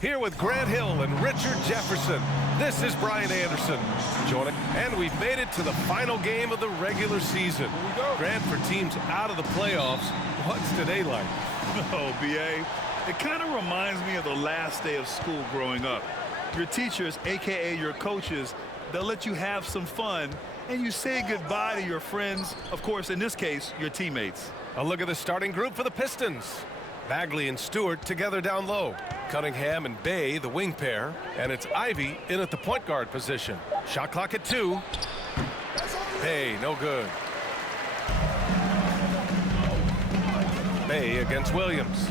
Here with Grant Hill and Richard Jefferson, this is Brian Anderson joining, and we've made it to the final game of the regular season. Here we go. Grant, for teams out of the playoffs, what's today like? Oh, B.A., it kind of reminds me of the last day of school growing up. Your teachers, a.k.a. your coaches, they'll let you have some fun, and you say goodbye to your friends, of course, in this case, your teammates. A look at the starting group for the Pistons. Bagley and Stewart together down low. Cunningham and Bay, the wing pair. And it's Ivy in at the point guard position. Shot clock at 2. Bay, no good. Bay against Williams.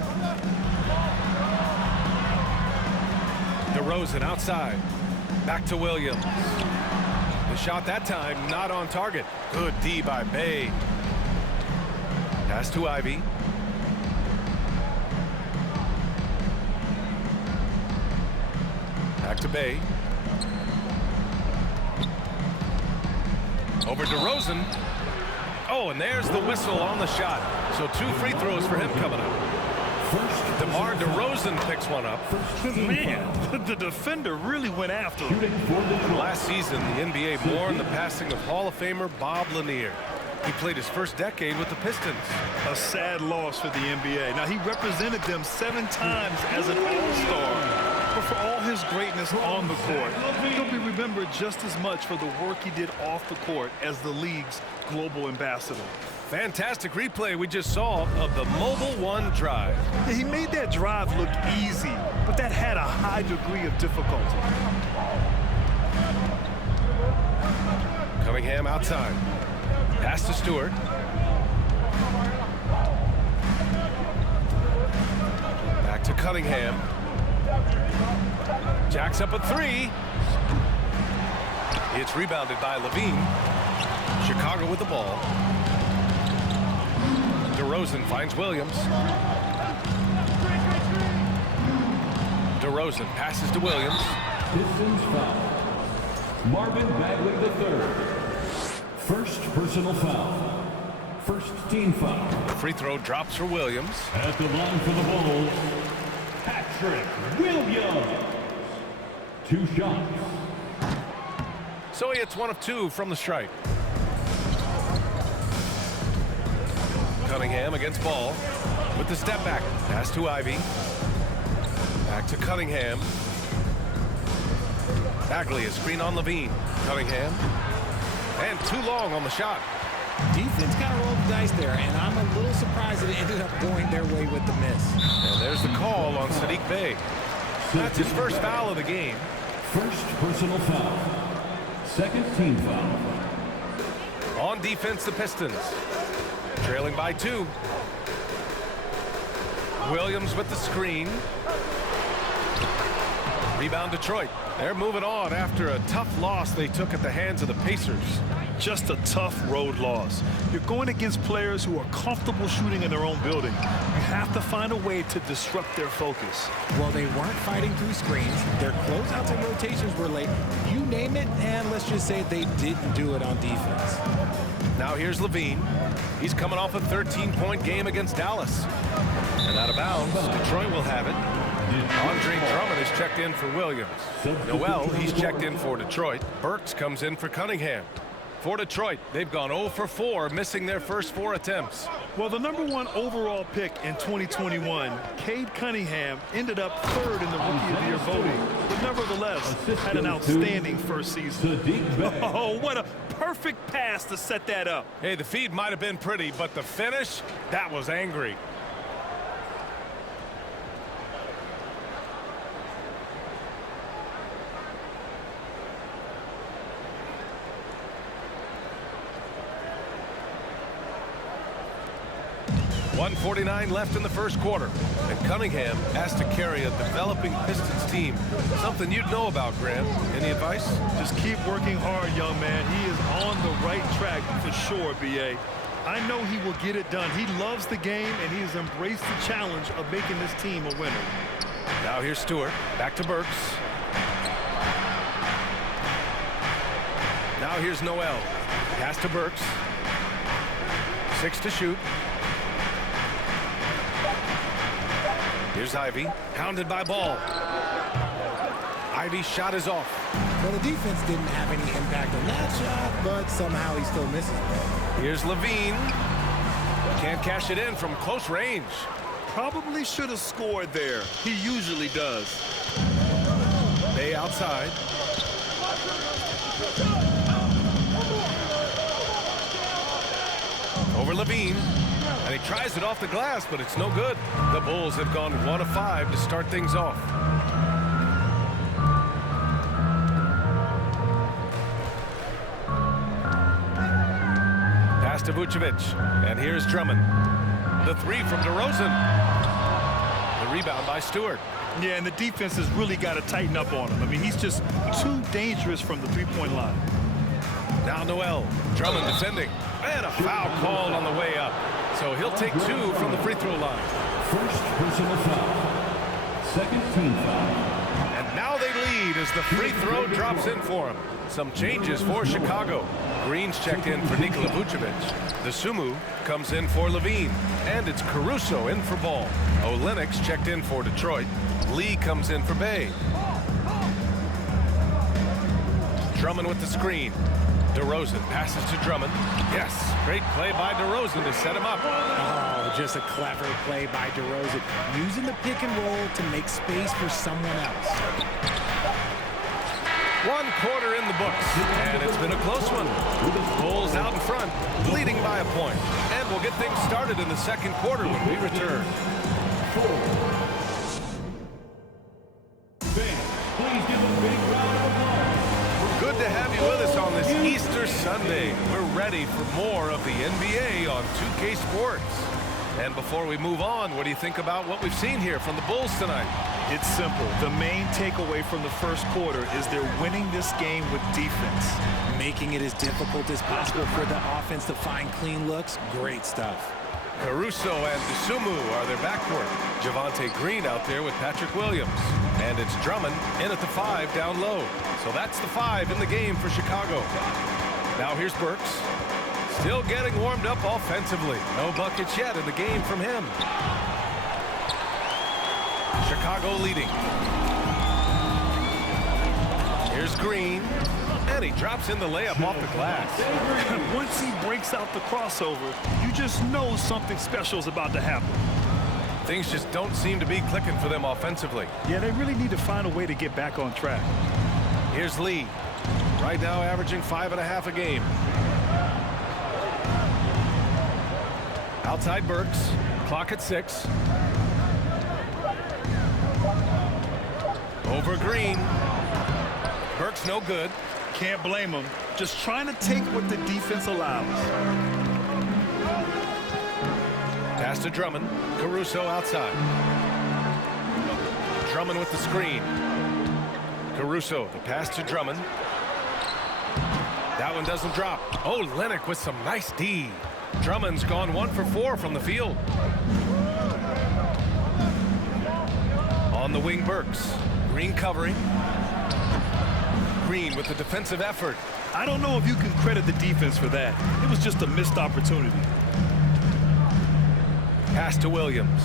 DeRozan outside. Back to Williams. The shot that time not on target. Good D by Bay. Pass to Ivy. Back to Bay. Over DeRozan. Oh, and there's the whistle on the shot. So 2 free throws for him coming up. DeMar DeRozan picks one up. Man, the defender really went after him. Last season, the NBA mourned the passing of Hall of Famer Bob Lanier. He played his first decade with the Pistons. A sad loss for the NBA. Now, he represented them 7 times as an all-star. But for all his greatness on the court, he'll be remembered just as much for the work he did off the court as the league's global ambassador. Fantastic replay we just saw of the Mobile One drive. Yeah, he made that drive look easy, but that had a high degree of difficulty. Cunningham outside. Pass to Stewart. Back to Cunningham. Jacks up a 3. It's rebounded by Levine. Chicago with the ball. DeRozan finds Williams. DeRozan passes to Williams. Pistons foul. Marvin Bagley III. First personal foul. First team foul. Free throw drops for Williams. At the line for the Bulls, Patrick Williams. 2 shots. So he hits 1 of 2 from the stripe. Cunningham against Ball with the step back. Pass to Ivy. Back to Cunningham. Bagley, a screen on Levine. Cunningham. And too long on the shot. Defense kind of rolled the dice there, and I'm a little surprised that it ended up going their way with the miss. And there's the call on Sadiq Bey. That's his first foul of the game. First personal foul. Second team foul. On defense, the Pistons. Trailing by 2. Williams with the screen. Rebound Detroit. They're moving on after a tough loss they took at the hands of the Pacers. Just a tough road loss. You're going against players who are comfortable shooting in their own building. You have to find a way to disrupt their focus. Well, they weren't fighting through screens. Their closeouts and rotations were late. You name it, and let's just say they didn't do it on defense. Now here's Levine. He's coming off a 13-point game against Dallas. And out of bounds, Detroit will have it. Andre Drummond is checked in for Williams. Noel, he's checked in for Detroit. Burks comes in for Cunningham. For Detroit, they've gone 0 for 4, missing their first 4 attempts. Well, the #1 overall pick in 2021, Cade Cunningham, ended up 3rd in the Rookie of the Year voting, but nevertheless had an outstanding first season. Oh, what a perfect pass to set that up. Hey, the feed might have been pretty, but the finish, that was angry. .149 left in the first quarter, and Cunningham has to carry a developing Pistons team. Something you'd know about, Graham. Any advice? Just keep working hard, young man. He is on the right track for sure, B.A. I know he will get it done. He loves the game, and he has embraced the challenge of making this team a winner. Now here's Stewart. Back to Burks. Now here's Noel. Pass to Burks. 6 to shoot. Here's Ivy, hounded by Ball. Ivy's shot is off. Well, the defense didn't have any impact on that shot, but somehow he still misses. Here's Levine. Can't cash it in from close range. Probably should have scored there. He usually does. Bay outside. Over Levine. And he tries it off the glass, but it's no good. The Bulls have gone 1 of 5 to start things off. Pass to Vucevic. And here's Drummond. The three from DeRozan. The rebound by Stewart. Yeah, and the defense has really got to tighten up on him. I mean, he's just too dangerous from the three-point line. Now Noel. Drummond defending. And a foul called on the way up. So he'll take 2 from the free throw line. First personal foul. Second team foul. And now they lead as the free throw drops in for him. Some changes for Chicago. Green's checked in for Nikola Vucevic. The Sumu comes in for Levine. And it's Caruso in for Ball. Olenek's checked in for Detroit. Lee comes in for Bay. Drummond with the screen. DeRozan passes to Drummond. Yes, great play by DeRozan to set him up. Oh, just a clever play by DeRozan, using the pick and roll to make space for someone else. 1 quarter in the books, and it's been a close one. Bulls out in front, leading by a point. And we'll get things started in the second quarter when we return. Please give a big round of applause. Good to have you with us on this Easter Sunday. We're ready for more of the NBA on 2K Sports. And before we move on, what do you think about what we've seen here from the Bulls tonight? It's simple. The main takeaway from the first quarter is they're winning this game with defense. Making it as difficult as possible for the offense to find clean looks. Great stuff. Caruso and Dosunmu are their backcourt. Javonte Green out there with Patrick Williams. And it's Drummond in at the 5 down low. So that's the 5 in the game for Chicago. Now here's Burks. Still getting warmed up offensively. No buckets yet in the game from him. Chicago leading. Here's Green. And he drops in the layup off the glass. Once he breaks out the crossover, you just know something special is about to happen. Things just don't seem to be clicking for them offensively. Yeah, they really need to find a way to get back on track. Here's Lee. Right now averaging 5.5 a game. Outside Burks. Clock at 6. Over Green. Burks no good. Can't blame him. Just trying to take what the defense allows. Pass to Drummond. Caruso outside. Drummond with the screen. Caruso, the pass to Drummond. That one doesn't drop. Oh, Lennox with some nice D. Drummond's gone 1 for 4 from the field. On the wing, Burks. Green covering. Green with the defensive effort. I don't know if you can credit the defense for that. It was just a missed opportunity. Pass to Williams.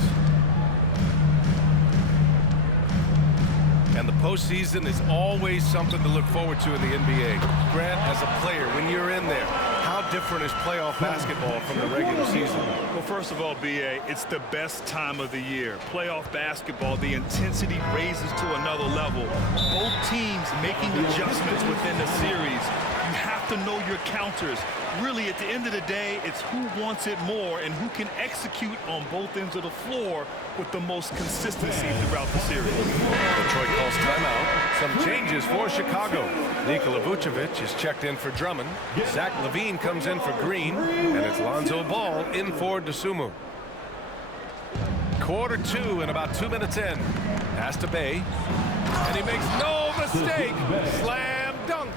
And the postseason is always something to look forward to in the NBA. Grant, as a player, when you're in there, how different is playoff basketball from the regular season? Well, first of all, B.A., it's the best time of the year. Playoff basketball, the intensity raises to another level. Both teams making adjustments within the series. You have to know your counters. Really, at the end of the day, it's who wants it more and who can execute on both ends of the floor with the most consistency throughout the series. Detroit calls timeout. Some changes for Chicago. Nikola Vucevic is checked in for Drummond. Zach LaVine comes in for Green. And it's Lonzo Ball in for Dosunmu. Quarter 2 and about 2 minutes in. Pass to Bay. And he makes no mistake. Slam dunk.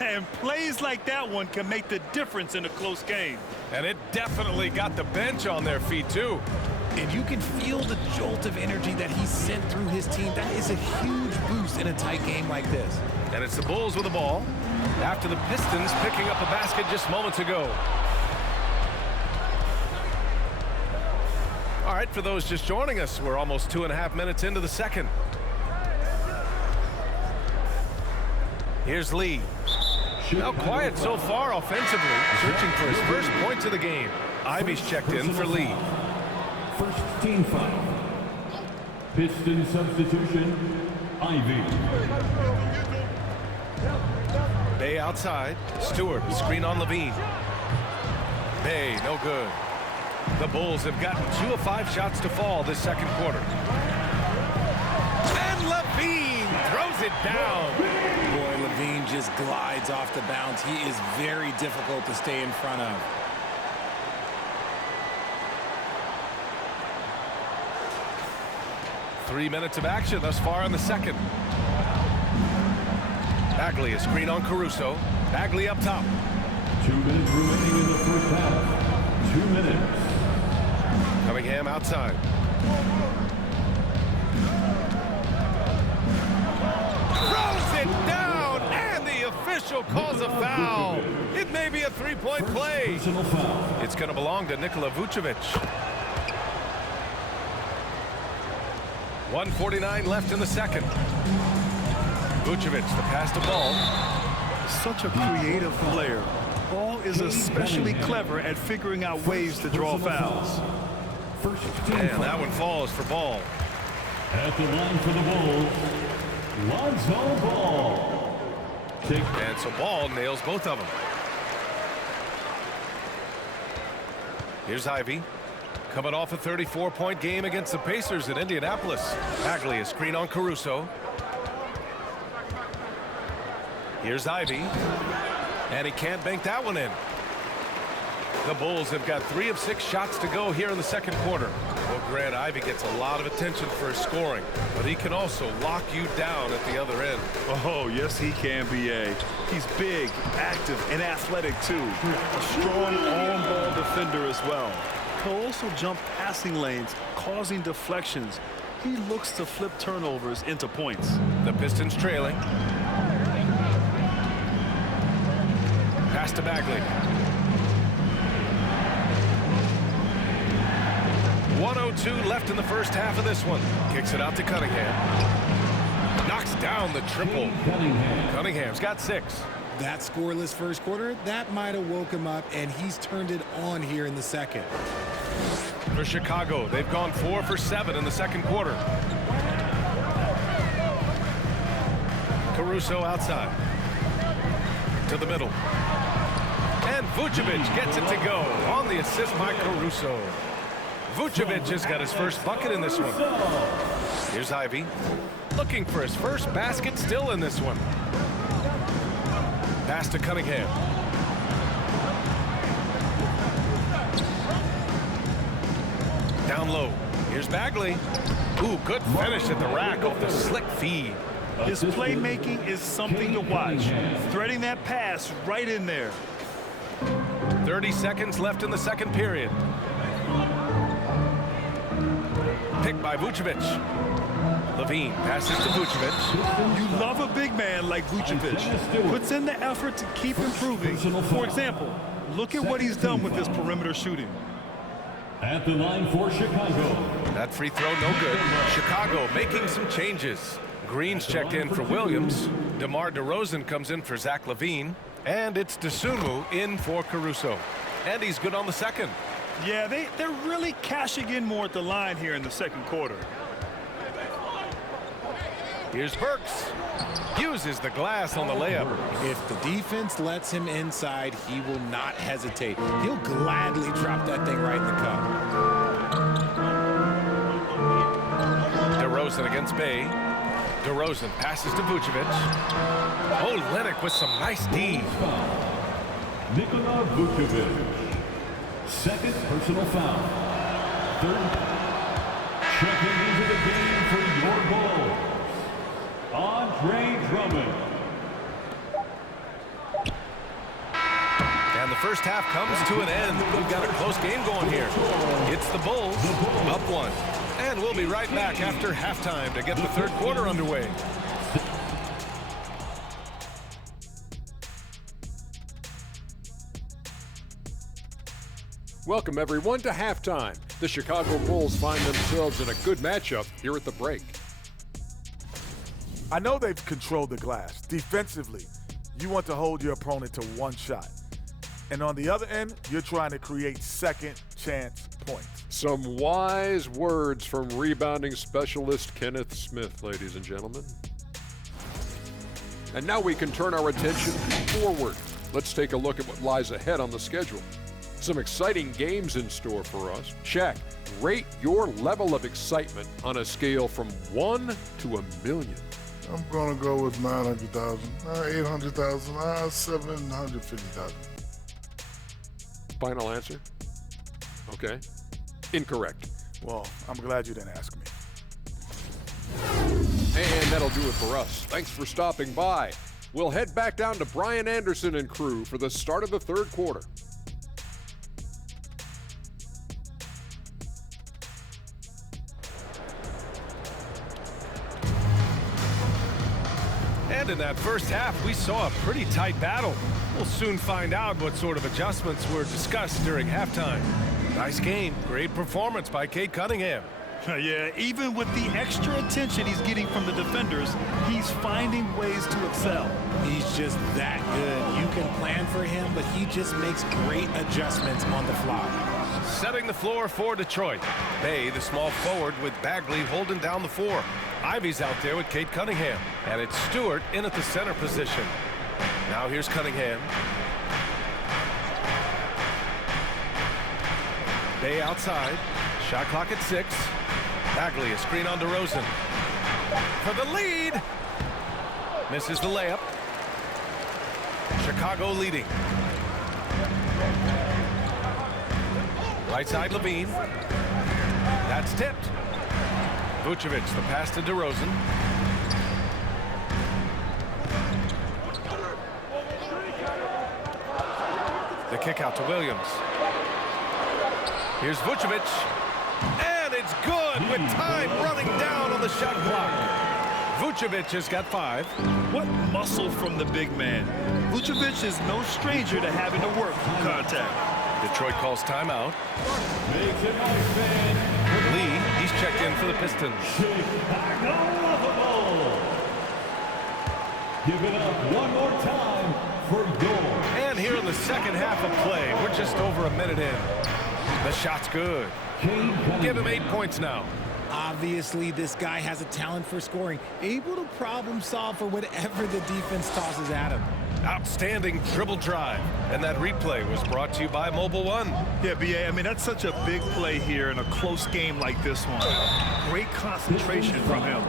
And plays like that one can make the difference in a close game. And it definitely got the bench on their feet, too. And you can feel the jolt of energy that he sent through his team. That is a huge boost in a tight game like this. And it's the Bulls with the ball after the Pistons picking up a basket just moments ago. All right, for those just joining us, we're almost 2.5 minutes into the second. Here's Lee. Now quiet so far offensively, searching for his first points of the game. Ivy's checked in for Lee. First team foul. Piston substitution, Ivy. Bay outside. Stewart, screen on Levine. Bay, no good. The Bulls have gotten 2 of 5 shots to fall this second quarter. And Levine throws it down. Boy, Levine just glides off the bounce. He is very difficult to stay in front of. Three minutes of action thus far in the second. Bagley, a screen on Caruso. Bagley up top. 2 minutes remaining in the first half. 2 minutes. Cunningham outside. Throws it down, and the official calls a foul. It may be a three-point play. Personal foul. It's going to belong to Nikola Vucevic. 1:49 left in the second. Vucevic, the pass to Ball. Such a creative player. Ball is especially clever at figuring out ways to draw fouls. First team And foul. that one falls for Ball. At the line for the Bulls, Lonzo Ball. And so Ball nails both of them. Here's Ivy. Coming off a 34-point game against the Pacers in Indianapolis. Bagley, a screen on Caruso. Here's Ivy. And he can't bank that one in. The Bulls have got 3 of 6 shots to go here in the second quarter. Well, Grant, Ivy gets a lot of attention for his scoring, but he can also lock you down at the other end. Oh, yes, he can, B.A. He's big, active, and athletic, too. A strong on-ball defender as well. He'll also jump passing lanes, causing deflections. He looks to flip turnovers into points. The Pistons trailing. Pass to Bagley. 1:02 left in the first half of this one. Kicks it out to Cunningham. Knocks down the triple. Cunningham's got 6. That scoreless first quarter, that might have woke him up, and he's turned it on here in the second. For Chicago, they've gone 4 for 7 in the second quarter. Caruso outside. To the middle. And Vucevic gets it to go on the assist by Caruso. Vucevic has got his first bucket in this one. Here's Ivy. Looking for his first basket still in this one. Pass to Cunningham. Down low. Here's Bagley. Ooh, good finish at the rack off the slick feed. His playmaking is something to watch. Threading that pass right in there. 30 seconds left in the second period. Picked by Vucevic. Levine passes to Vucevic. You love a big man like Vucevic. Puts in the effort to keep improving. For example, look at what he's done with his perimeter shooting. At the line for Chicago. That free throw no good. Chicago making some changes. Green's checked in for Williams. DeMar DeRozan comes in for Zach LaVine. And it's Dosunmu in for Caruso. And he's good on the second. Yeah, they're really cashing in more at the line here in the second quarter. Here's Burks. Uses the glass on the layup. If the defense lets him inside, he will not hesitate. He'll gladly drop that thing right in the cup. DeRozan against Bay. DeRozan passes to Vucevic. Oh, Lennox with some nice D. Nikola Vucevic. Second personal foul. Third. Checking into the game for your Bulls, Andre Drummond. And the first half comes to an end. We've got a close game going here. It's the Bulls up 1. And we'll be right back after halftime to get the third quarter underway. Welcome, everyone, to halftime. The Chicago Bulls find themselves in a good matchup here at the break. I know they've controlled the glass. Defensively, you want to hold your opponent to one shot. And on the other end, you're trying to create second chance points. Some wise words from rebounding specialist Kenneth Smith, ladies and gentlemen. And now we can turn our attention forward. Let's take a look at what lies ahead on the schedule. Some exciting games in store for us. Shaq, rate your level of excitement on a scale from 1 to 1,000,000. I'm gonna go with 900,000, 800,000, 750,000. Final answer? Okay. Incorrect. Well, I'm glad you didn't ask me. And that'll do it for us. Thanks for stopping by. We'll head back down to Brian Anderson and crew for the start of the third quarter. And in that first half, we saw a pretty tight battle. We'll soon find out what sort of adjustments were discussed during halftime. Nice game. Great performance by Cade Cunningham. Yeah, even with the extra attention he's getting from the defenders, he's finding ways to excel. He's just that good. You can plan for him, but he just makes great adjustments on the fly. Setting the floor for Detroit. Bay, the small forward, with Bagley holding down the 4. Ivy's out there with Cade Cunningham. And it's Stewart in at the center position. Now here's Cunningham. Bay outside. Shot clock at 6. Bagley, a screen on DeRozan. For the lead. Misses the layup. Chicago leading. Right side, Levine. That's tipped. Vucevic, the pass to DeRozan. The kick out to Williams. Here's Vucevic. And it's good with time running down on the shot clock. Vucevic has got 5. What muscle from the big man. Vucevic is no stranger to having to work through contact. Detroit calls timeout. Lee, he's checked in for the Pistons. Give it up one more time for your. And here in the second half of play, we're just over a minute in. The shot's good. Give him 8 points now. Obviously, this guy has a talent for scoring, able to problem solve for whatever the defense tosses at him. Outstanding dribble drive. And that replay was brought to you by Mobile One. Yeah, BA, I mean, that's such a big play here in a close game like this one. Great concentration from him.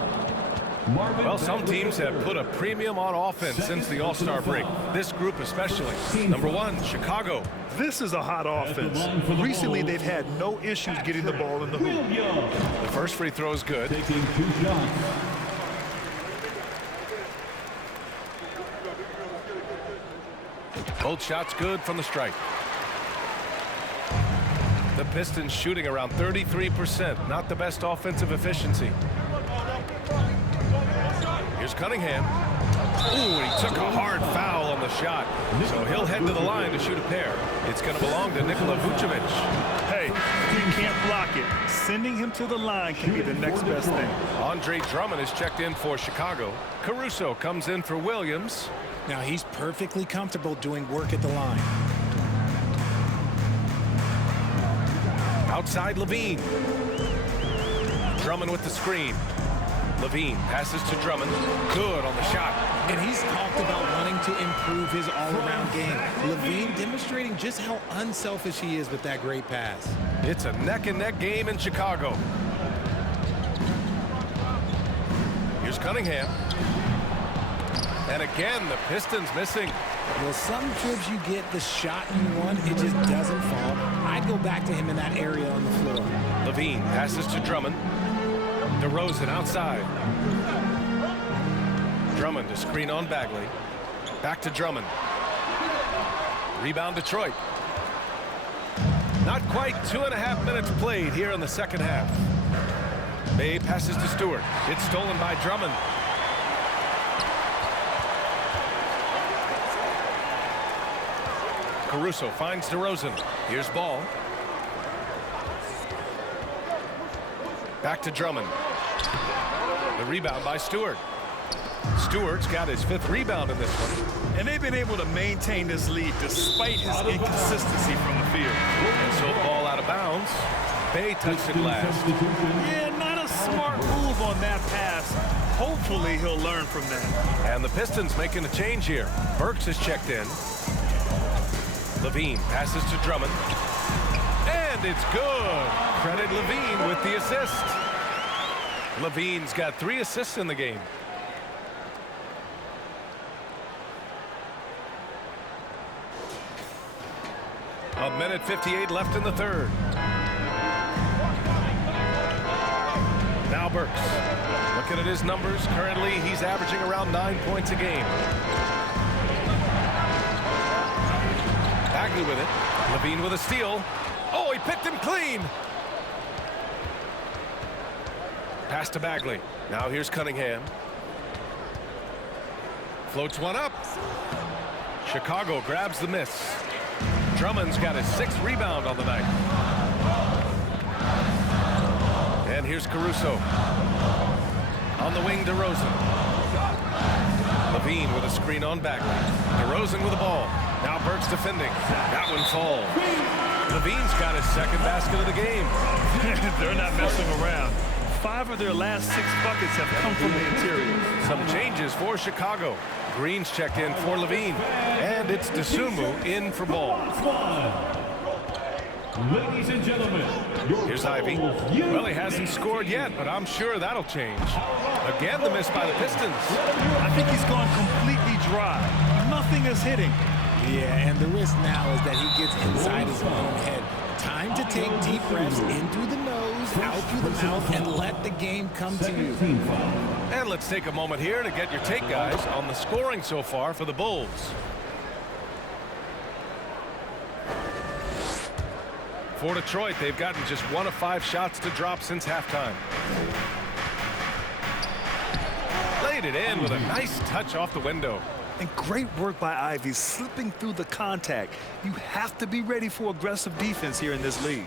Well, some teams have put a premium on offense since the All-Star break. This group especially. Number 1, Chicago. This is a hot offense. Recently, they've had no issues getting the ball in the hoop. The first free throw is good. Taking 2 shots. Both shots good from the stripe. The Pistons shooting around 33%. Not the best offensive efficiency. Here's Cunningham. Ooh, he took a hard foul on the shot. So he'll head to the line to shoot a pair. It's going to belong to Nikola Vucevic. Hey, he can't block it. Sending him to the line can be the next best thing. Andre Drummond is checked in for Chicago. Caruso comes in for Williams. Now he's perfectly comfortable doing work at the line. Outside Levine. Drummond with the screen. Levine passes to Drummond. Good on the shot. And he's talked about wanting to improve his all-around game. Levine demonstrating just how unselfish he is with that great pass. It's a neck-and-neck game in Chicago. Here's Cunningham. And again, the Pistons missing. Well, some trips you get the shot you want, it just doesn't fall. I'd go back to him in that area on the floor. Levine passes to Drummond. DeRozan outside. Drummond to screen on Bagley. Back to Drummond. Rebound Detroit. Not quite 2.5 minutes played here in the second half. Bay passes to Stewart. It's stolen by Drummond. Caruso finds DeRozan. Here's Ball. Back to Drummond. The rebound by Stewart. Stewart's got his 5th rebound in this one. And they've been able to maintain this lead despite his inconsistency from the field. And so the ball out of bounds. Bay touched it last. Yeah, not a smart move on that pass. Hopefully he'll learn from that. And the Pistons making a change here. Burks has checked in. Levine passes to Drummond. And it's good. Credit Levine with the assist. Levine's got 3 assists in the game. A minute 58 left in the third. Now Burks. Looking at his numbers, currently he's averaging around 9 points a game. Bagley with it. Levine with a steal. Oh, he picked him clean. Pass to Bagley. Now here's Cunningham. Floats one up. Chicago grabs the miss. Drummond's got his 6th rebound on the night. And here's Caruso. On the wing, DeRozan. Levine with a screen on Bagley. DeRozan with the ball. Now Burks defending. That one falls. Levine's got his 2nd basket of the game. They're not messing around. 5 of their last 6 buckets have come from the interior. Some changes for Chicago. Green's checked in for Levine. And it's Dosunmu in for Ball. Ladies and gentlemen, here's Ivy. Well, he hasn't scored yet, but I'm sure that'll change. Again, the miss by the Pistons. I think he's gone completely dry. Nothing is hitting. Yeah, and the risk now is that he gets inside his own head. Time to take deep breaths in through the nose, out through the mouth, and let the game come to you. And let's take a moment here to get your take, guys, on the scoring so far for the Bulls. For Detroit, they've gotten just 1 of 5 shots to drop since halftime. Laid it in with a nice touch off the window. And great work by Ivy slipping through the contact. You have to be ready for aggressive defense here in this league.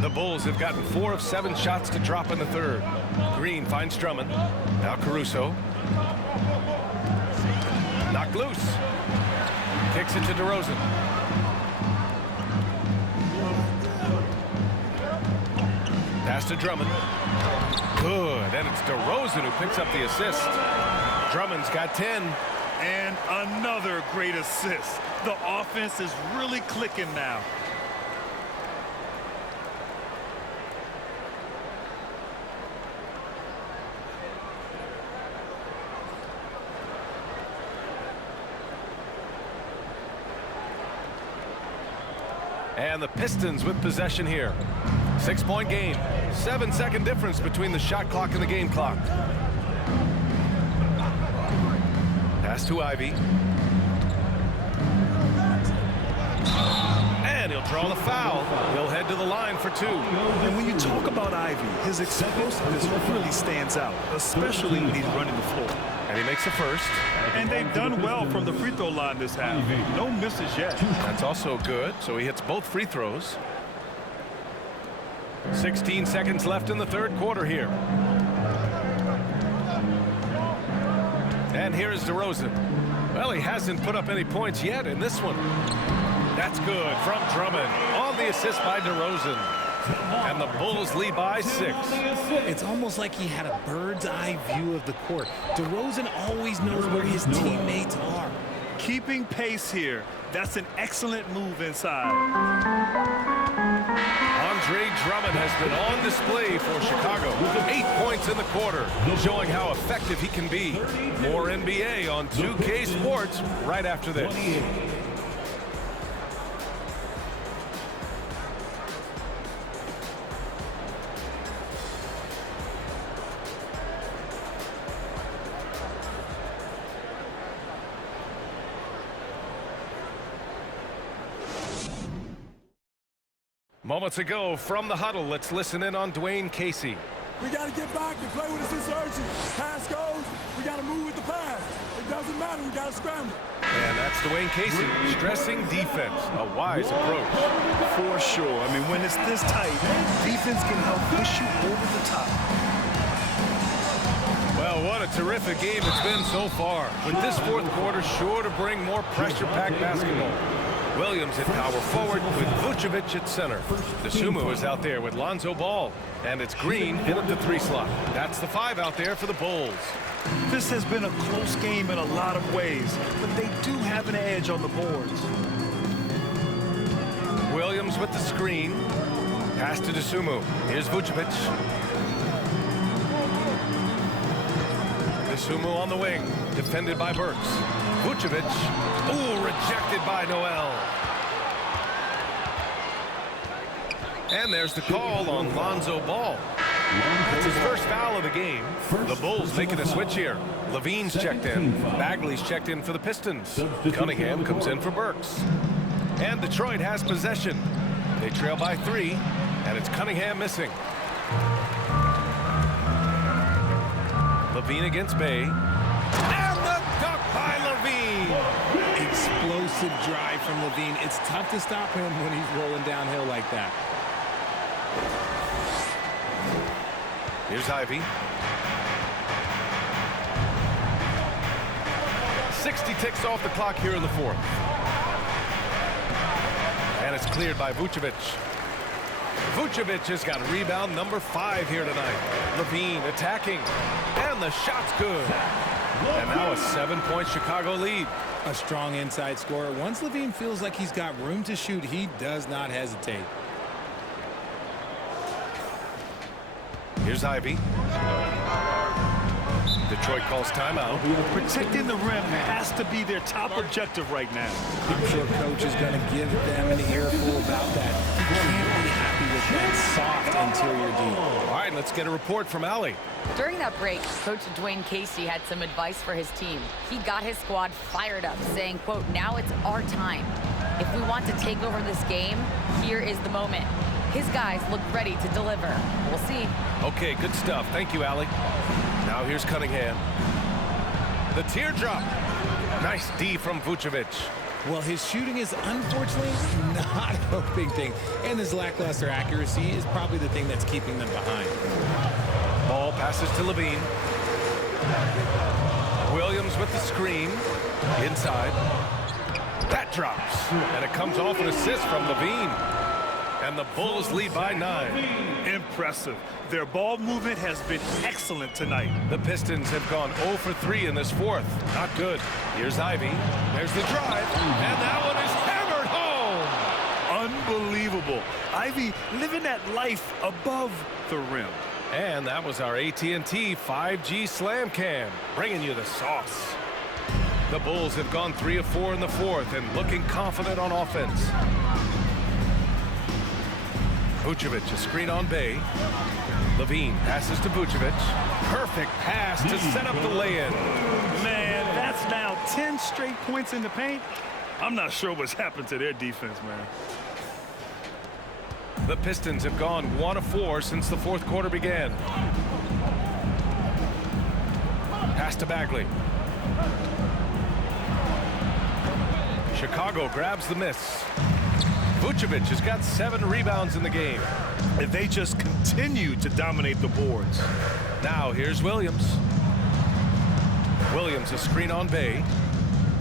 The Bulls have gotten 4 of 7 shots to drop in the third. Green finds Drummond. Now Caruso. Knocked loose. Kicks it to DeRozan. Pass to Drummond. Good. And it's DeRozan who picks up the assist. Drummond's got 10. And another great assist. The offense is really clicking now. And the Pistons with possession here. 6-point game. 7-second difference between the shot clock and the game clock. Pass to Ivy. And he'll draw the foul. He'll head to the line for 2. And when you talk about Ivy, his explosiveness really stands out, especially when he's running the floor. And he makes the first. And they've done well from the free throw line this half. No misses yet. That's also good. So he hits both free throws. 16 seconds left in the third quarter here. And here is DeRozan. Well, he hasn't put up any points yet in this one. That's good from Drummond on the assist by DeRozan. And the Bulls lead by 6. It's almost like he had a bird's eye view of the court. DeRozan always knows where his teammates are. Keeping pace here. That's an excellent move inside. Andre Drummond has been on display for Chicago. 8 points in the quarter, showing how effective he can be. More NBA on 2K Sports right after this. Moments ago from the huddle, let's listen in on Dwayne Casey. We got to get back and play with this insurgent. Pass goes, we got to move with the pass. It doesn't matter, we got to scramble. And that's Dwayne Casey, stressing defense. A wise approach. For sure. I mean, when it's this tight, defense can help push you over the top. Well, what a terrific game it's been so far. With this fourth quarter sure to bring more pressure-packed basketball. Williams at power forward with Vucevic at center. DeSumo is out there with Lonzo Ball. And it's Green in at the 3 slot. That's the 5 out there for the Bulls. This has been a close game in a lot of ways, but they do have an edge on the boards. Williams with the screen. Pass to DeSumo. Here's Vucevic. DeSumo on the wing. Defended by Burks. Vucevic. Ooh, rejected by Noel. And there's the call on Lonzo Ball. That's his first foul of the game. The Bulls making a switch here. Levine's checked in. Bagley's checked in for the Pistons. Cunningham comes in for Burks. And Detroit has possession. They trail by 3, and it's Cunningham missing. Levine against Bay. And the dunk by Levine. Explosive drive from Levine. It's tough to stop him when he's rolling downhill like that. Here's Ivy. 60 ticks off the clock here in the fourth. And it's cleared by Vucevic. Vucevic has got rebound number 5 here tonight. Levine attacking. And the shot's good. And now a 7-point Chicago lead. A strong inside scorer. Once Levine feels like he's got room to shoot, he does not hesitate. Here's Ivy. Detroit calls timeout. Protecting the rim has to be their top objective right now. I'm sure coach is going to give them an earful about that. He can't be happy with that soft interior D. All right, let's get a report from Allie. During that break, Coach Dwayne Casey had some advice for his team. He got his squad fired up, saying, quote, "Now it's our time. If we want to take over this game, here is the moment." His guys look ready to deliver. We'll see. Okay, good stuff. Thank you, Allie. Now here's Cunningham. The teardrop. Nice D from Vucevic. Well, his shooting is unfortunately not a big thing. And his lackluster accuracy is probably the thing that's keeping them behind. Ball passes to Levine. Williams with the screen. Inside. That drops. And it comes off an assist from Levine. And the Bulls lead by 9. Impressive. Their ball movement has been excellent tonight. The Pistons have gone 0 for 3 in this fourth. Not good. Here's Ivy. There's the drive. And that one is hammered home. Unbelievable. Ivy living that life above the rim. And that was our AT&T 5G Slam Cam, bringing you the sauce. The Bulls have gone 3 of 4 in the fourth and looking confident on offense. Vucevic, a screen on Bay. Levine passes to Vucevic. Perfect pass to set up the lay-in. Man, that's now 10 straight points in the paint. I'm not sure what's happened to their defense, man. The Pistons have gone 1 of 4 since the fourth quarter began. Pass to Bagley. Chicago grabs the miss. Vucevic has got 7 rebounds in the game. And they just continue to dominate the boards. Now here's Williams. Williams, a screen on Bay.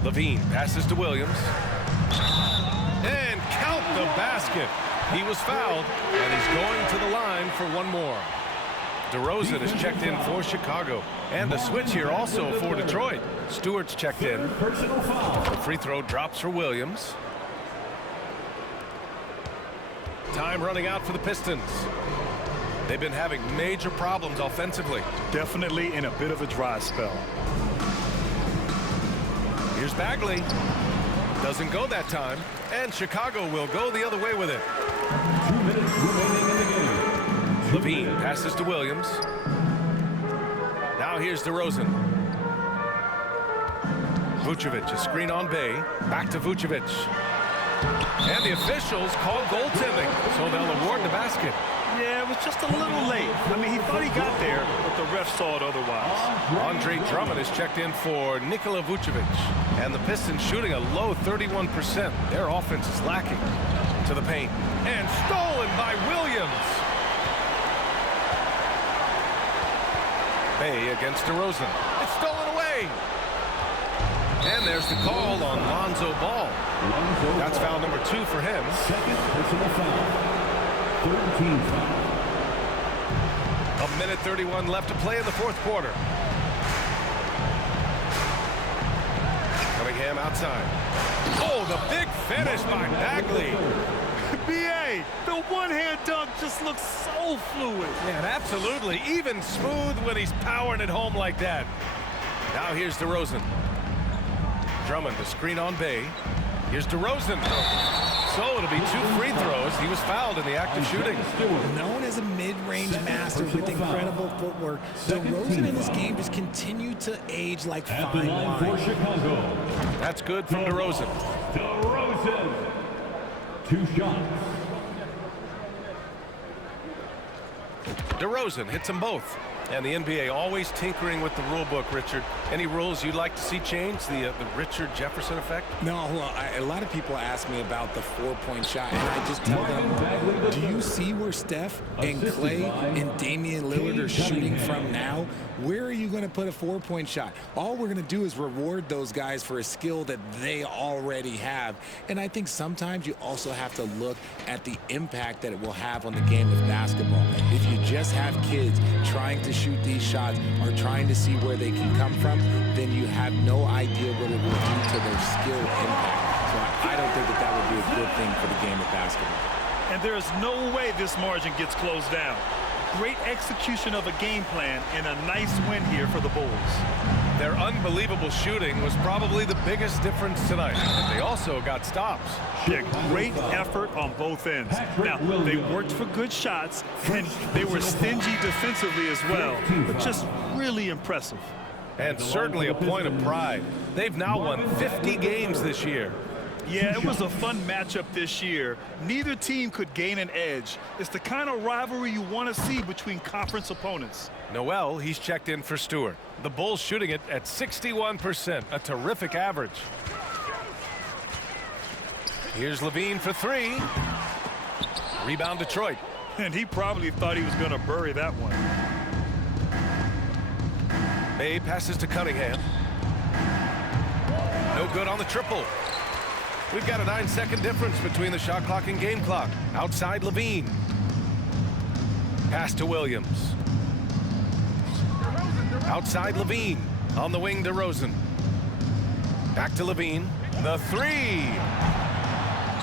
Levine passes to Williams. And count the basket. He was fouled, and he's going to the line for one more. DeRozan is checked in for Chicago. And the switch here also for Detroit. Stewart's checked in. The free throw drops for Williams. Time running out for the Pistons. They've been having major problems offensively. Definitely in a bit of a dry spell. Here's Bagley. Doesn't go that time. And Chicago will go the other way with it. 2 minutes remaining in the game. Levine passes to Williams. Now here's DeRozan. Vucevic, a screen on Bay. Back to Vucevic. And the officials call goaltending, so they'll award the basket. Yeah, it was just a little late. I mean, he thought he got saw it otherwise. Andre Drummond is checked in for Nikola Vucevic. And the Pistons shooting a low 31%. Their offense is lacking. To the paint. And stolen by Williams. Bay against DeRozan. It's stolen away. And there's the call on Lonzo Ball. That's foul number 2 for him. Second personal foul. 13 foul. A minute 31 left to play in the fourth quarter. Cunningham outside. Oh, the big finish by Bagley. B.A., the one-hand dunk just looks so fluid. Man, absolutely. Even smooth when he's powering it home like that. Now here's DeRozan. Drummond, the screen on Bay. Here's DeRozan. So it'll be 2 free throws. He was fouled in the act of shooting. Known as a mid-range master with incredible footwork, DeRozan in this game just continued to age like fine wine. That's good from DeRozan. DeRozan. 2 shots. DeRozan hits them both. And the NBA always tinkering with the rule book, Richard. Any rules you'd like to see change? The Richard Jefferson effect? No, well, a lot of people ask me about the 4-point shot, and I just tell them, do you see where Steph and Clay and Damian Lillard are shooting from now? Where are you going to put a 4-point shot? All we're going to do is reward those guys for a skill that they already have. And I think sometimes you also have to look at the impact that it will have on the game of basketball. If you just have kids trying to shoot these shots or trying to see where they can come from, then you have no idea what it will do to their skill impact. So I don't think that would be a good thing for the game of basketball. And there is no way this margin gets closed down. Great execution of a game plan and a nice win here for the Bulls. Their unbelievable shooting was probably the biggest difference tonight, but they also got stops. Yeah, great effort on both ends. Now, they worked for good shots, and they were stingy defensively as well, but just really impressive. And certainly a point of pride. They've now won 50 games this year. Yeah, it was a fun matchup this year. Neither team could gain an edge. It's the kind of rivalry you want to see between conference opponents. Noel, he's checked in for Stewart. The Bulls shooting it at 61%, a terrific average. Here's Levine for 3. Rebound Detroit. And he probably thought he was going to bury that one. Bay passes to Cunningham. No good on the triple. We've got a 9-second difference between the shot clock and game clock. Outside Levine. Pass to Williams. Outside Levine. On the wing DeRozan. Back to Levine. The 3.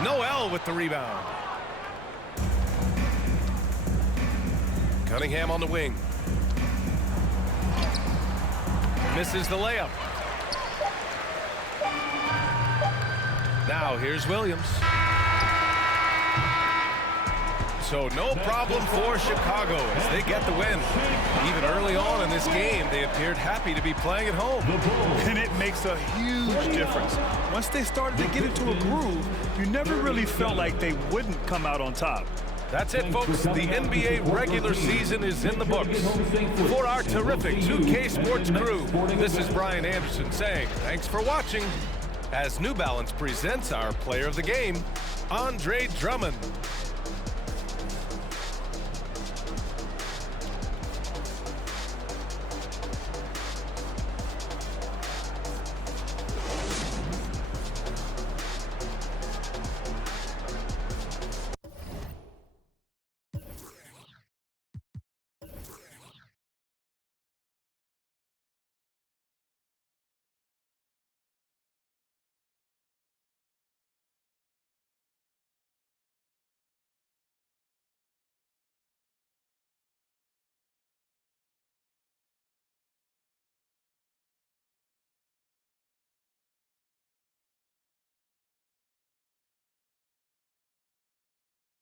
Noel with the rebound. Cunningham on the wing. Misses the layup. Now here's Williams. So no problem for Chicago as they get the win. Even early on in this game, they appeared happy to be playing at home. And it makes a huge difference. Once they started to get into a groove, you never really felt like they wouldn't come out on top. That's it, folks. The NBA regular season is in the books. For our terrific 2K Sports crew, this is Brian Anderson saying thanks for watching as New Balance presents our player of the game, Andre Drummond.